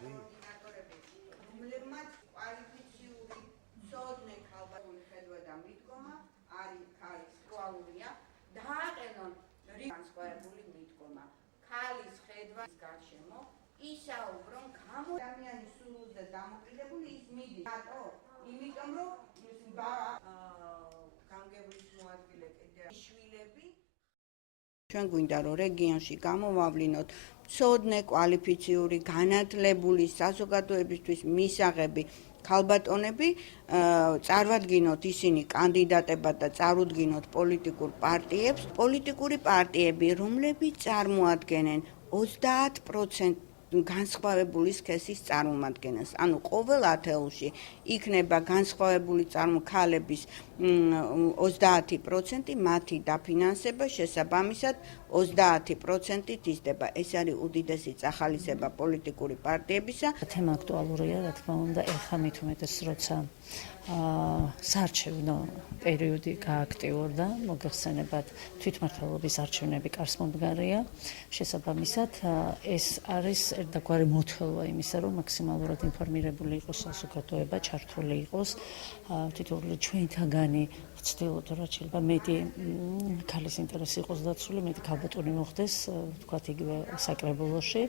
კოორდინატორები, რომლებმაც კვალიფიციური ცოდნე ქალბატონი ხედვა და მიდგომა არის აქტუალურია, დააყენონ განსხვავებული მიდგომა. ქალის ხედვის გარშემო ისაუბრონ ადამიანის სულზე დამოკიდებული ის მიდის. რატო? იმიტომ რომ გამგებლის მოადგილე კიდე შვილები ჩვენ გვინდა რომ რეგიონში გამოვავლინოთ ცოდნე, კვალიფიციური, განათლებული საზოგადოებისთვის მისაღები ქალბატონები, წარვადგინოთ ისინი კანდიდატებად და წარუდგინოთ პოლიტიკურ პარტიებს, პოლიტიკური პარტიები, რომლებიც წარმოადგენენ 30% განსხვავებული სქესის წარმომადგენელს. ანუ ყოველ ათეულში იქნება განსხვავებული ქალების 30% მათი დაფინანსება შესაბამისად 30%-ით იზრდება. ეს არის უდიდესი წახალისება პოლიტიკური პარტიებისა. თემა აქტუალურია, რა თქმა უნდა, ეხლა მით უმეტეს, როცა საარჩევნო პერიოდი გააქტიურდა, მოგეხსენებათ, თვითმმართველობის არჩევნები კარს მომდგარია. შესაბამისად, ეს არის ერთგვარი მოთხოვნა იმისა, რომ მაქსიმალურად ინფორმირებული იყოს საზოგადოება, ჩართული იყოს. თითოეული ჩვენთაგანი ვცდილობთ, რომ შეიძლება მეტი ქალის ინტერესი იყოს დაცული, მეტი ქალბატონი მოხდეს, თქვათ იგივე საკრებულოში.